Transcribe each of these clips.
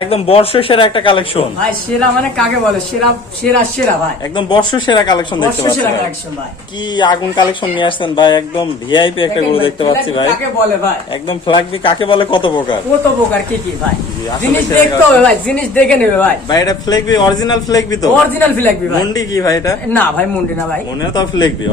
একদম বর্ষ সেরা একটা কালেকশন ভাই সেরা মানে কাকে বলে? সেরা সেরা সেরা ভাই। একদম বর্ষ সেরা কালেকশন দেখতে পাচ্ছি সেরা কালেকশন ভাই। কি আগুন কালেকশন নিয়ে আসছেন ভাই? একদম ভিআইপি একটা গরু দেখতে পাচ্ছি ভাই। কাকে বলে ভাই? একদম ফ্ল্যাগবি কাকে বলে কত প্রকার? কত প্রকার কি কি ভাই? জিনিস দেখতে হবে ভাই জিনিস দেখে নেবে ভাই। ভাই এটা ফ্লেগবি অরিজিনাল ফ্লেগবি তো? অরিজিনাল ফিলাকবি ভাই। মুন্ডি কি ভাই এটা? না ভাই মুন্ডি না ভাই। মনে তো ফ্লেগবি,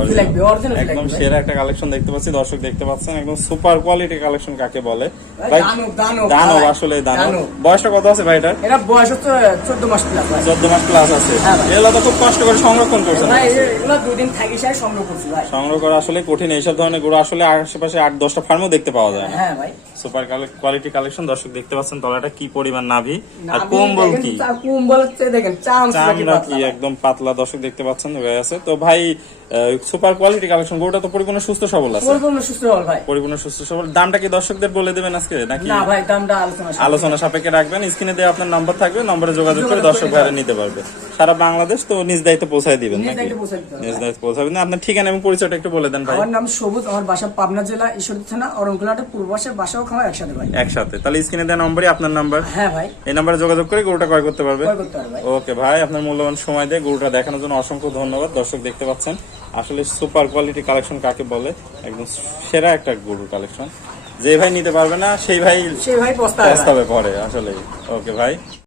original একদম সেরা একটা কালেকশন দেখতে পাচ্ছি দর্শক দেখতে পাচ্ছেন একদম সুপার কোয়ালিটি কালেকশন কাকে বলে? ভাই, দানব, দানব, দানব আসলে দানব। বয়সটা কত? আছে ভাই এটা? এটা বয়স হচ্ছে চোদ্দ মাস প্লাস ভাই। চোদ্দ মাস প্লাস আছে। হ্যাঁ এগুলো তো খুব কষ্ট করে সংরক্ষণ করছেন। ভাই এগুলো দুই দিন থাকি সাই সংগ্রহ করছি ভাই। সংগ্রহ করা আসলে কঠিন। এইসব ধরনের গরু আসলে আশেপাশে আট দশটা ফার্মও দেখতে পাওয়া যায় না। হ্যাঁ ভাই। সুপার কোয়ালিটি কালেকশন দর্শক দেখতে পাচ্ছেন তলাটা কি পরিমাণ নাভি? আর কম্বল কি? কম্বল হচ্ছে দেখেন চাম চামড়া কি একদম পাতলা দর্শক দেখতে পাচ্ছেন হয়ে আছে। তো ভাই সুপার কোয়ালিটি কালেকশন গরুটা তো পরিপূর্ণ সুস্থ সবল আছে। পরিপূর্ণ সুস্থ হল ভাই। পরিপূর্ণ সুস্থ সবল। দামটা কি দর্শকদের বলে দেবেন আজকে নাকি না ভাই দামটা আলোচনা সাপেক্ষে। আলোচনা সাপেক্ষে রাখবেন? স্ক্রিনে দিয়ে আপনার নাম্বার থাকবে নম্বরে যোগাযোগ করে দর্শক ভাইরা নিতে পারবে। সারা বাংলাদেশ তো নিজ দায়িত্ব পৌঁছায় দিবেন নিজ নাকি? নিজ দায়িত্ব পৌঁছাবেন না। আপনার ঠিকানা এবং পরিচয়টা একটু বলে দেন ভাই। আমার নাম সবুজ আমার বাসা পাবনা জেলা ঈশ্বরদী থানা অরণকুলাটা পূর্ব পাশে বাসাও একসাথে ভাই একসাথে। তাহলে স্ক্রিনে দেওয়া নম্বরই আপনার নাম্বার? হ্যাঁ ভাই। এই নাম্বারে যোগাযোগ করে গরুটা ক্রয় করতে পারবে। ওকে ভাই আপনার মূল্যবান সময় দিয়ে গরুটা দেখানোর জন্য অসংখ্য ধন্যবাদ। দর্শক দেখতে পাচ্ছেন আসলে সুপার কোয়ালিটি কালেকশন কাকে বলে? একদম সেরা একটা গরুর কালেকশন। যে ভাই নিতে পারবে না সেই ভাই সেই ভাই পস্তায় ভাই। পস্তাবে পরে আসলে ওকে ভাই।